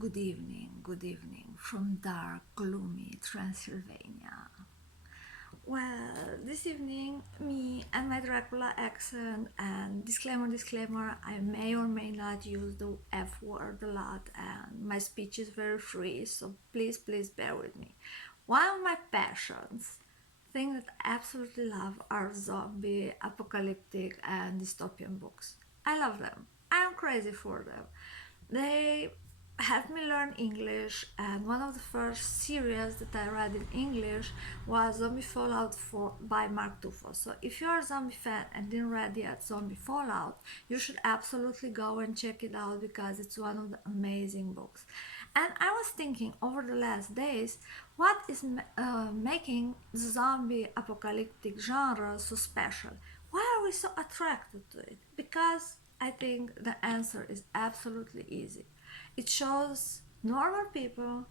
Good evening from dark, gloomy Transylvania. Well, this evening, me and my Dracula accent, and disclaimer, I may or may not use the F word a lot, and my speech is very free, so please bear with me. One of my passions, things that I absolutely love, are zombie, apocalyptic, and dystopian books. I love them. I am crazy for them. They helped me learn English, and one of the first series that I read in English was Zombie Fallout by Mark Tufo. So if you're a zombie fan and didn't read yet Zombie Fallout, you should absolutely go and check it out because it's one of the amazing books. And I was thinking over the last days, what is making the zombie apocalyptic genre so special? Why are we so attracted to it? Because I think the answer is absolutely easy. It shows normal people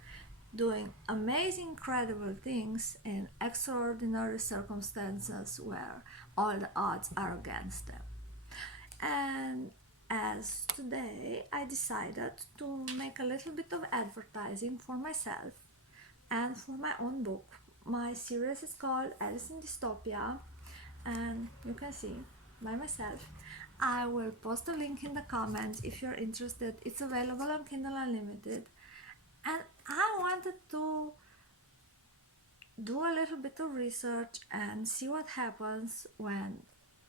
doing amazing, incredible things in extraordinary circumstances where all the odds are against them. And as today, I decided to make a little bit of advertising for myself and for my own book. My series is called Alice in Dystopia, and you can see by myself. I will post a link in the comments if you're interested. It's available on Kindle Unlimited. And I wanted to do a little bit of research and see what happens when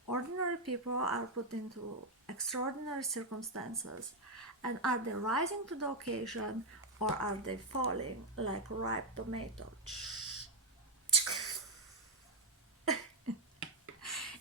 ordinary people are put into extraordinary circumstances, and are they rising to the occasion or are they falling like ripe tomatoes?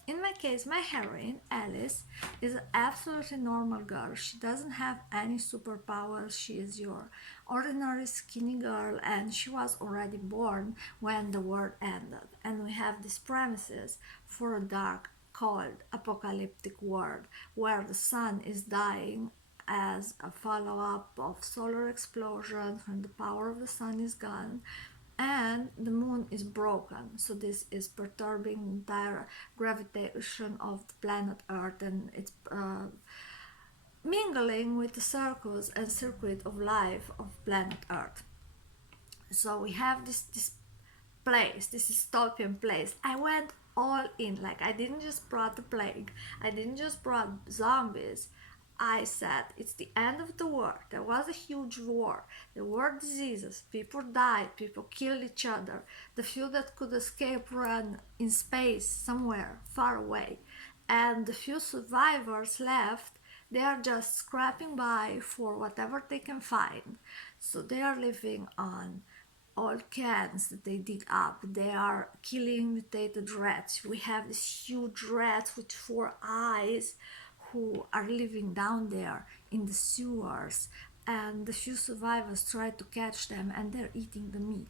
In my case, my heroine, Alice, is an absolutely normal girl. She doesn't have any superpowers. She is your ordinary skinny girl, and she was already born when the world ended. And we have these premises for a dark, cold, apocalyptic world where the sun is dying as a follow-up of solar explosions when the power of the sun is gone, and the moon is broken, so this is perturbing the entire gravitation of the planet earth, and it's mingling with the circles and circuit of life of planet earth. So we have this place, this dystopian place. I went all in. Like, I didn't just brought the plague, I didn't just brought zombies. I said it's the end of the war. There was a huge war. There were diseases. People died. People killed each other. The few that could escape ran in space somewhere far away. And the few survivors left, they are just scrapping by for whatever they can find. So they are living on old cans that they dig up. They are killing mutated rats. We have these huge rats with 4 eyes who are living down there in the sewers, and the few survivors try to catch them and they're eating the meat.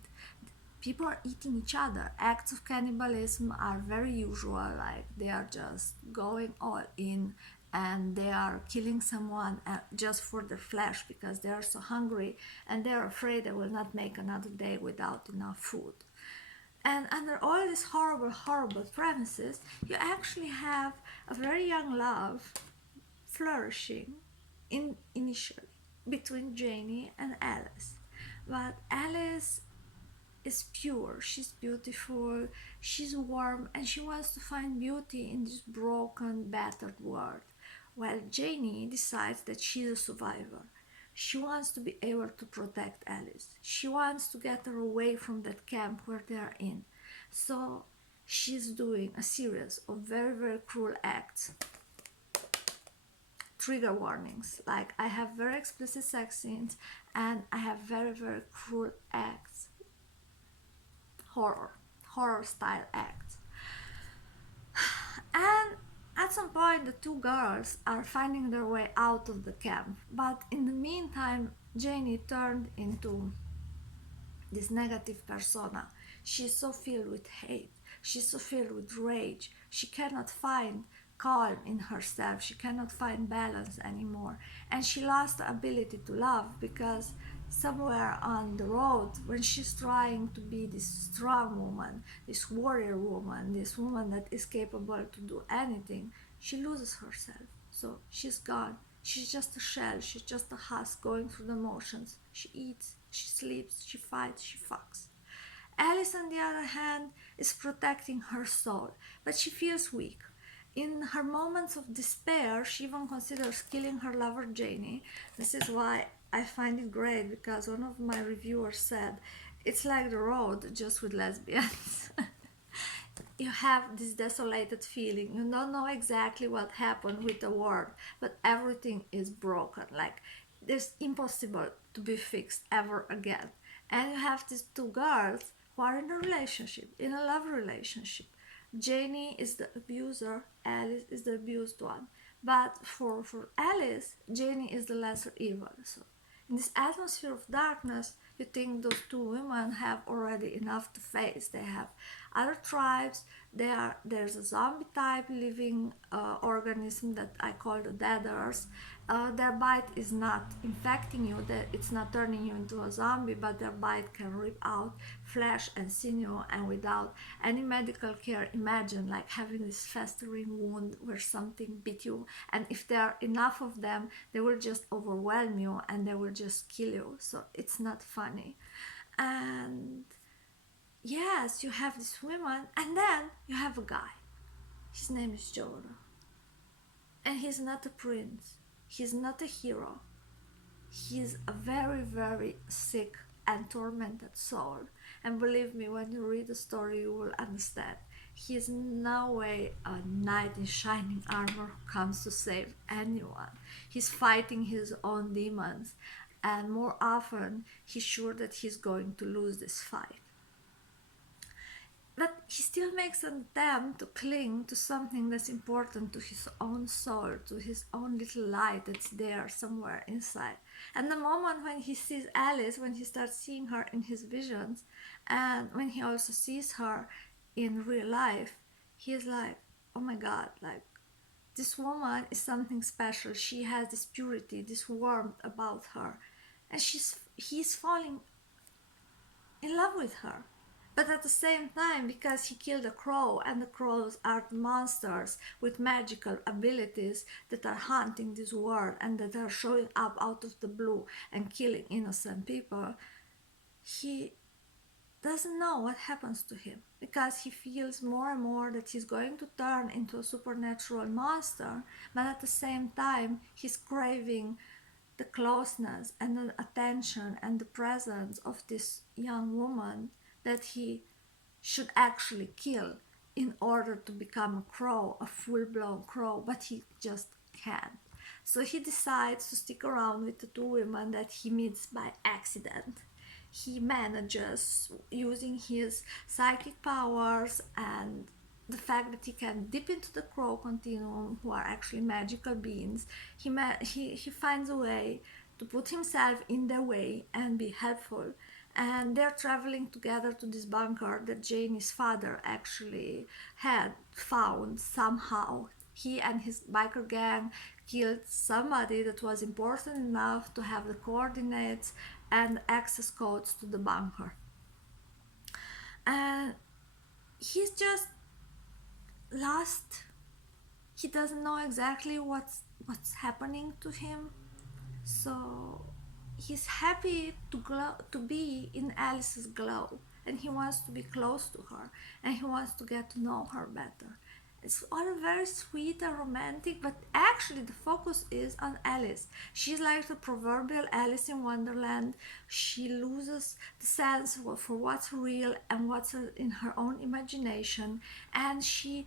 People are eating each other. Acts of cannibalism are very usual, like they are just going all in and they are killing someone just for their flesh because they are so hungry and they're afraid they will not make another day without enough food. And under all these horrible premises, you actually have a very young love flourishing initially between Janey and Alice. But Alice is pure, she's beautiful, she's warm, and she wants to find beauty in this broken, battered world. While Janey decides that she's a survivor. She wants to be able to protect Alice. She wants to get her away from that camp where they are in. So she's doing a series of very cruel acts. Trigger warnings, like I have very explicit sex scenes and I have very cruel acts. Horror style acts. And at some point the two girls are finding their way out of the camp, but in the meantime Janey turned into this negative persona. She's so filled with hate, she's so filled with rage, she cannot find calm in herself, she cannot find balance anymore, and she lost the ability to love because somewhere on the road, when she's trying to be this strong woman, this warrior woman, this woman that is capable to do anything, she loses herself. So she's gone She's just a shell, she's just a husk going through the motions. She eats, she sleeps, she fights, she fucks. Alice, on the other hand, is protecting her soul, but she feels weak. In her moments of despair, she even considers killing her lover Janey. This is why I find it great, because one of my reviewers said it's like the road, just with lesbians. You have this desolated feeling. You don't know exactly what happened with the world, but everything is broken. Like, there's impossible to be fixed ever again. And you have these two girls who are in a relationship, in a love relationship. Janey is the abuser, Alice is the abused one. But for Alice, Janey is the lesser evil. So in this atmosphere of darkness, you think those two women have already enough to face. They have other tribes. There's a zombie type living organism that I call the deaders. Their bite is not infecting you, it's not turning you into a zombie, but their bite can rip out flesh and sinew, and without any medical care, imagine like having this festering wound where something bit you, and if there are enough of them, they will just overwhelm you and they will just kill you. So it's not funny. And yes, you have this woman, and then you have a guy. His name is Jonah. And he's not a prince. He's not a hero. He's a very, very sick and tormented soul. And believe me, when you read the story, you will understand. He is no way a knight in shining armor who comes to save anyone. He's fighting his own demons. And more often, he's sure that he's going to lose this fight. But he still makes an attempt to cling to something that's important to his own soul, to his own little light that's there somewhere inside. And the moment when he sees Alice, when he starts seeing her in his visions, and when he also sees her in real life, he is like, oh my God, like, this woman is something special. She has this purity, this warmth about her. And he's falling in love with her. But at the same time, because he killed a crow, and the crows are monsters with magical abilities that are haunting this world and that are showing up out of the blue and killing innocent people, he doesn't know what happens to him, because he feels more and more that he's going to turn into a supernatural monster, but at the same time, he's craving the closeness and the attention and the presence of this young woman that he should actually kill in order to become a crow, a full-blown crow, but he just can't. So he decides to stick around with the two women that he meets by accident. He manages, using his psychic powers and the fact that he can dip into the crow continuum, who are actually magical beings, he finds a way to put himself in their way and be helpful. And they're traveling together to this bunker that Janey's father actually had found somehow. He and his biker gang killed somebody that was important enough to have the coordinates and access codes to the bunker. And he's just lost. He doesn't know exactly what's happening to him. So he's happy to be in Alice's glow, and he wants to be close to her, and he wants to get to know her better. It's all very sweet and romantic, but actually the focus is on Alice. She's like the proverbial Alice in Wonderland. She loses the sense for what's real and what's in her own imagination, and she's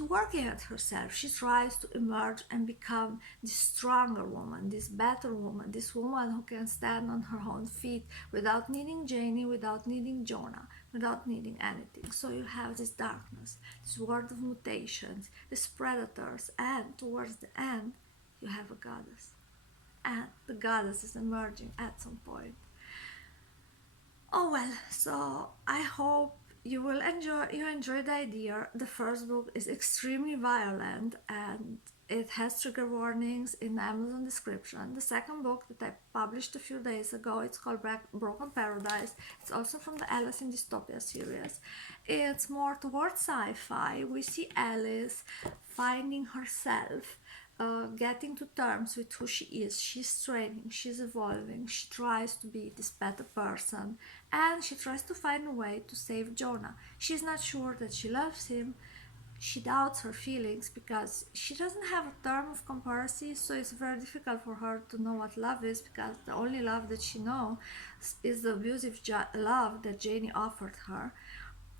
working at herself. She tries to emerge and become this stronger woman, this better woman, this woman who can stand on her own feet without needing Janey, without needing Jonah, without needing anything. So you have this darkness, this world of mutations, these predators, and towards the end, you have a goddess. And the goddess is emerging at some point. Oh well, so I hope you will enjoy the idea. The first book is extremely violent and it has trigger warnings in the Amazon description. The second book that I published a few days ago, it's called Broken Paradise. It's also from the Alice in Dystopia series. It's more towards sci-fi. We see Alice finding herself getting to terms with who she is. She's training, she's evolving, she tries to be this better person, and she tries to find a way to save Jonah. She's not sure that she loves him. She doubts her feelings because she doesn't have a term of comparison, so it's very difficult for her to know what love is, because the only love that she knows is the abusive love that Janey offered her.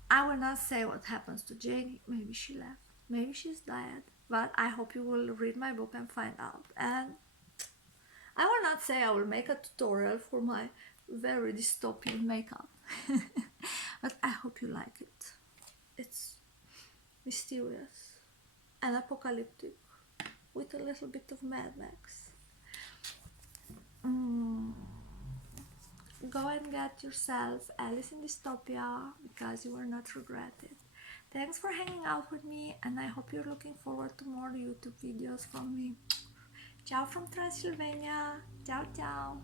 I will not say what happens to Janey. Maybe she left, maybe she's dead, but I hope you will read my book and find out. And I will not say I will make a tutorial for my very dystopian makeup, but I hope you like it. It's mysterious and apocalyptic with a little bit of Mad Max. Go and get yourself Alice in Dystopia because you will not regret it. Thanks for hanging out with me, and I hope you're looking forward to more YouTube videos from me. Ciao from Transylvania. Ciao, ciao.